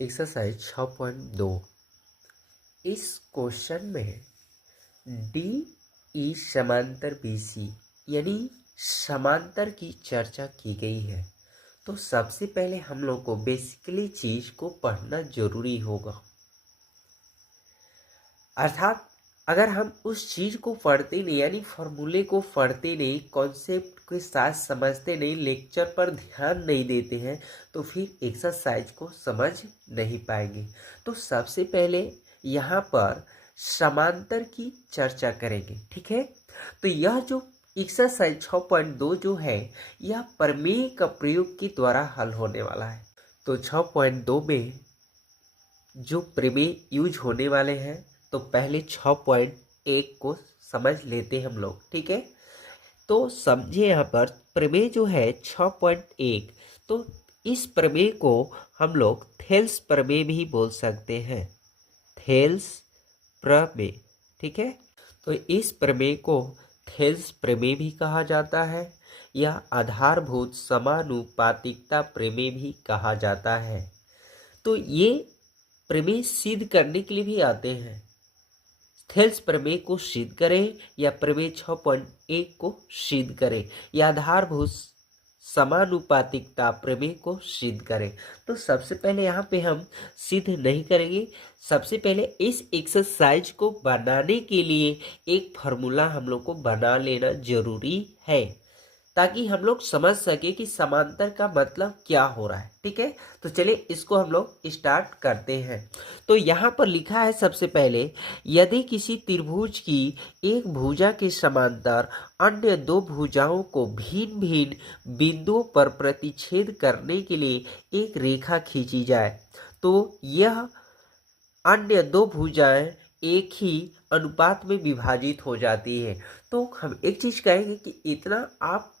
Exercise 6.2। इस question में D E समांतर बी सी यानी समांतर की चर्चा की गई है। तो सबसे पहले हम लोग को बेसिकली चीज को पढ़ना जरूरी होगा। अर्थात अगर हम उस चीज को पढ़ते नहीं यानी फॉर्मूले को पढ़ते नहीं, कॉन्सेप्ट के साथ समझते नहीं, लेक्चर पर ध्यान नहीं देते हैं तो फिर एक्सरसाइज को समझ नहीं पाएंगे। तो सबसे पहले यहाँ पर समांतर की चर्चा करेंगे, ठीक है। तो यह जो एक्सरसाइज 6.2 जो है यह प्रमेय का प्रयोग के द्वारा हल होने वाला है। तो 6.2 में जो प्रमेय यूज होने वाले हैं तो पहले 6.1 को समझ लेते हैं हम लोग, ठीक है। तो समझिए यहाँ पर प्रमेय जो है 6.1, तो इस प्रमेय को हम लोग थेल्स प्रमेय भी बोल सकते हैं, थेल्स प्रमेय, ठीक है। तो इस प्रमेय को थेल्स प्रमेय भी कहा जाता है या आधारभूत समानुपातिकता प्रमेय भी कहा जाता है। तो ये प्रमेय सिद्ध करने के लिए भी आते हैं। थेल्स प्रमेय को सिद्ध करें या प्रमेय 6.1 को सिद्ध करें या आधारभूत समानुपातिकता प्रमेय को सिद्ध करें। तो सबसे पहले यहाँ पे हम सिद्ध नहीं करेंगे। सबसे पहले इस एक्सरसाइज को बनाने के लिए एक फार्मूला हम लोग को बना लेना जरूरी है ताकि हम लोग समझ सके कि समांतर का मतलब क्या हो रहा है, ठीक है। तो चलिए इसको हम लोग स्टार्ट करते हैं। तो यहाँ पर लिखा है सबसे पहले, यदि किसी त्रिभुज की एक भुजा के समांतर अन्य दो भुजाओं को भिन्न भिन्न बिंदुओं पर प्रतिच्छेद करने के लिए एक रेखा खींची जाए तो यह अन्य दो भुजाएं एक ही अनुपात में विभाजित हो जाती है। तो हम एक चीज कहेंगे कि इतना आप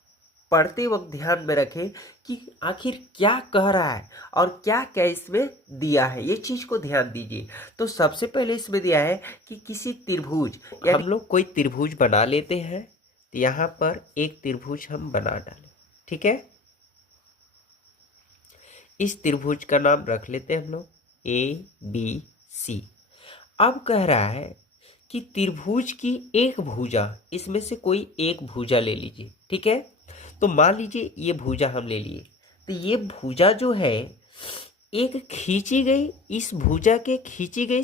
पढ़ते वक्त ध्यान में रखें कि आखिर क्या कह रहा है और क्या क्या इसमें दिया है, ये चीज को ध्यान दीजिए। तो सबसे पहले इसमें दिया है कि किसी त्रिभुज, हम लोग कोई त्रिभुज बना लेते हैं। तो यहाँ पर एक त्रिभुज हम बना डालें, ठीक है। इस त्रिभुज का नाम रख लेते हैं हम लोग ए बी सी। अब कह रहा है कि त्रिभुज की एक भुजा, इसमें से कोई एक भुजा ले लीजिए, ठीक है। तो मान लीजिए ये भुजा हम ले लिए, तो ये भुजा जो है एक खींची गई, इस भुजा के खींची गई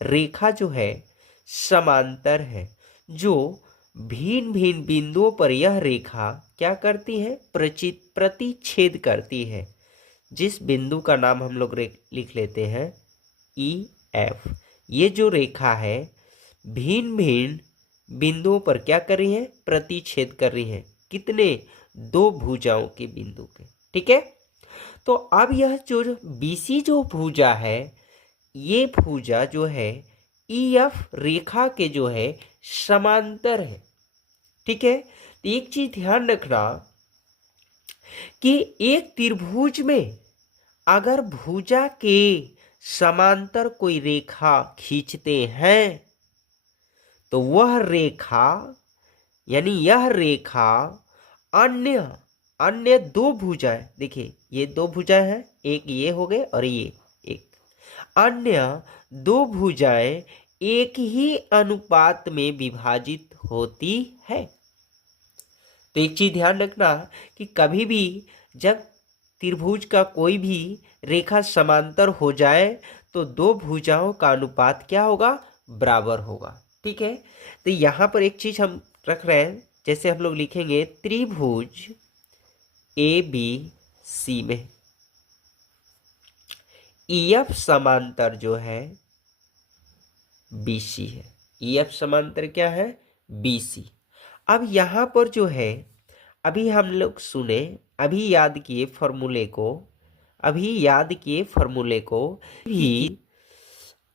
रेखा जो है समांतर है, जो भिन्न भिन्न बिंदुओं पर यह रेखा क्या करती है, प्रतिच्छेद करती है। जिस बिंदु का नाम हम लोग लिख लेते हैं ई एफ। ये जो रेखा है भिन्न भिन्न बिंदुओं पर क्या कर रही है, प्रतिच्छेद कर रही है। कितने, दो भुजाओं के बिंदु के, ठीक है। तो अब यह जो बीसी जो भुजा है, ये भुजा जो है ई एफ रेखा के जो है समांतर है, ठीक है। तो एक चीज ध्यान रखना कि एक त्रिभुज में अगर भुजा के समांतर कोई रेखा खींचते हैं तो वह रेखा यानी यह रेखा अन्य दो भुजाएं, देखिए ये दो भुजाएं हैं, एक ये हो गए और ये एक, अन्य दो भुजाएं एक ही अनुपात में विभाजित होती है। तो एक चीज ध्यान रखना कि कभी भी जब त्रिभुज का कोई भी रेखा समांतर हो जाए तो दो भुजाओं का अनुपात क्या होगा, बराबर होगा, ठीक है। तो यहाँ पर एक चीज हम रख रहे हैं, जैसे हम लोग लिखेंगे त्रिभुज ए बी सी में ईएफ समांतर जो है बीसी है। ईएफ समांतर क्या है, बीसी। अब यहाँ पर जो है, अभी हम लोग सुने, अभी याद किए फॉर्मूले को भी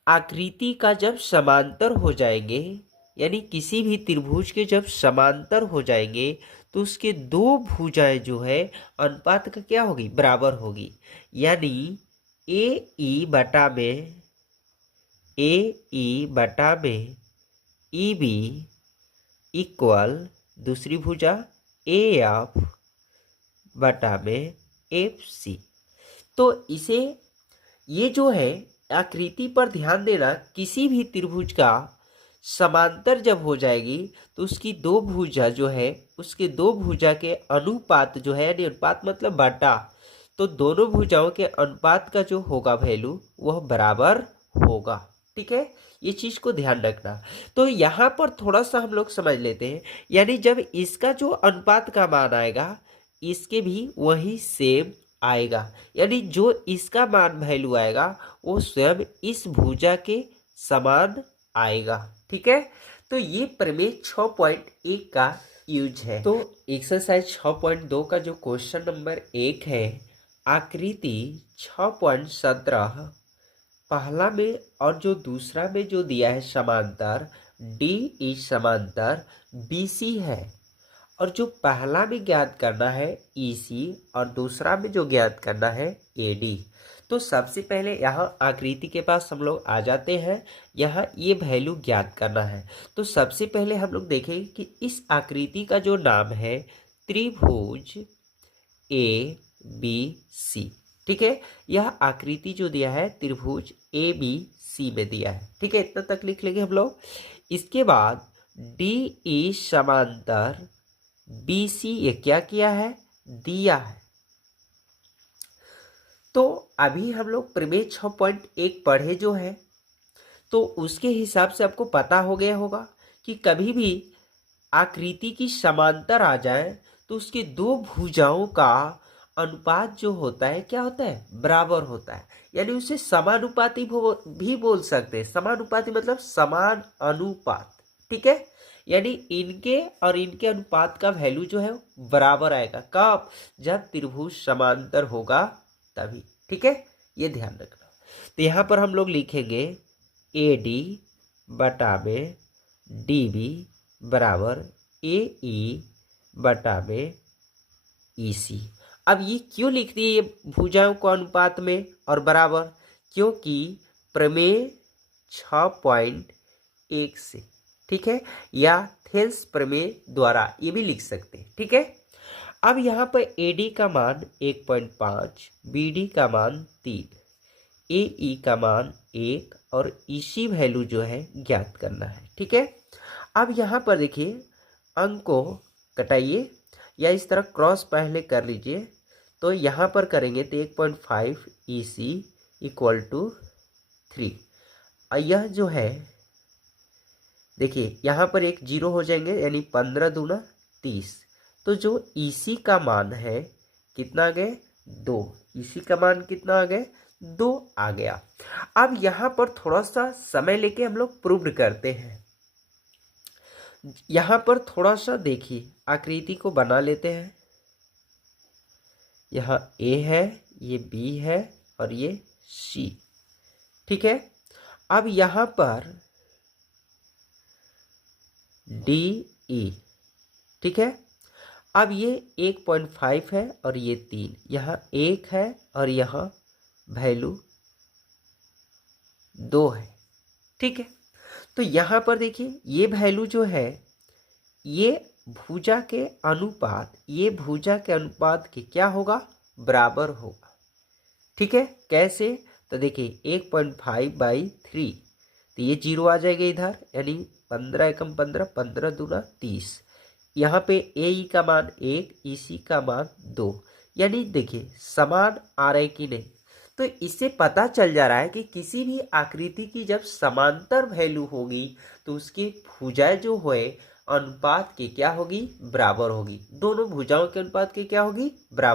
आकृति का जब समांतर हो जाएंगे, यानी किसी भी त्रिभुज के जब समांतर हो जाएंगे तो उसके दो भुजाएं जो है अनुपात का क्या होगी, बराबर होगी। यानी ए ई बटा में ई बी इक्वल दूसरी भुजा ए एफ बटा में एफ सी। तो इसे ये जो है आकृति पर ध्यान देना, किसी भी त्रिभुज का समांतर जब हो जाएगी तो उसकी दो भुजा जो है उसके दो भुजा के अनुपात जो है, यानी अनुपात मतलब बटा, तो दोनों भुजाओं के अनुपात का जो होगा वैल्यू वह बराबर होगा। ठीक है, ये चीज को ध्यान रखना। तो यहाँ पर थोड़ा सा हम लोग समझ लेते हैं, यानी जब इसका जो अनुपात का मान आएगा इसके भी वही सेम आएगा, यानी जो इसका मान वैल्यू आएगा वो स्वयं इस भुजा के समान आएगा। ठीक है, तो ये प्रमेय 6.1 का यूज है। तो एक्सरसाइज 6.2 का जो क्वेश्चन नंबर 1 है, आकृति 6.17 पहला में और जो दूसरा में जो दिया है समांतर डी ई समांतर BC है, और जो पहला में ज्ञात करना है EC और दूसरा में जो ज्ञात करना है AD। तो सबसे पहले यहाँ आकृति के पास हम लोग आ जाते हैं, यहाँ ये वैल्यू ज्ञात करना है। तो सबसे पहले हम लोग देखेंगे कि इस आकृति का जो नाम है त्रिभुज ABC। ठीक है, यह आकृति जो दिया है त्रिभुज ABC में दिया है। ठीक है, इतना तक लिख लेंगे हम लोग। इसके बाद DE समांतर BC ये क्या किया है, दिया है। तो अभी हम लोग प्रमेय 6.1 पढ़े जो है, तो उसके हिसाब से आपको पता हो गया होगा कि कभी भी आकृति की समांतर आ जाए तो उसके दो भुजाओं का अनुपात जो होता है क्या होता है, बराबर होता है, यानी उसे समानुपाती भी बोल सकते हैं। समानुपाती मतलब समान अनुपात। ठीक है, यानी इनके और इनके अनुपात का वैल्यू जो है बराबर आएगा। कब, जब त्रिभुज समांतर होगा तभी। ठीक है, ये ध्यान रखना। तो यहाँ पर हम लोग लिखेंगे AD बटा में DB बराबर AE बटा में EC। अब ये क्यों लिख दिए ये भुजाओं को अनुपात में और बराबर, क्योंकि प्रमेय 6.1 से। ठीक है, या थेल्स प्रमेय द्वारा ये भी लिख सकते हैं। ठीक है, अब यहाँ पर AD का मान 1.5, BD का मान 3, AE का मान 1 और EC वैल्यू जो है ज्ञात करना है। ठीक है, अब यहाँ पर देखिए अंक को कटाइए या इस तरह क्रॉस पहले कर लीजिए। तो यहाँ पर करेंगे तो 1.5 EC इक्वल टू 3। और यह जो है देखिए यहाँ पर एक जीरो हो जाएंगे, यानी 15 दूना 30। तो जो EC का मान है कितना आ गए, 2। EC का मान कितना आ गए, 2 आ गया। अब यहाँ पर थोड़ा सा समय लेके हम लोग प्रूव्ड करते हैं। यहाँ पर थोड़ा सा देखिए आकृति को बना लेते हैं। यहाँ A है, ये B है और ये C। ठीक है, अब यहाँ पर DE। ठीक है, अब ये 1.5 है और ये 3, यहाँ 1 है और यहाँ वैल्यू 2 है। ठीक है, तो यहाँ पर देखिए ये वैल्यू जो है ये भुजा के अनुपात, ये भुजा के अनुपात के क्या होगा, बराबर होगा। ठीक है, कैसे, तो देखिए 1.5/3, तो ये जीरो आ जाएगा इधर, यानी 15 एकम 15, 15 दूना 30। यहाँ पे AE का मान 1, EC का मान 2, यानी देखिए समान आ रहे कि नहीं। तो इससे पता चल जा रहा है कि किसी भी आकृति की जब समांतर वैल्यू होगी तो उसकी भुजाएं जो है अनुपात के क्या होगी, बराबर होगी। दोनों भुजाओं के अनुपात के क्या होगी, बराबर।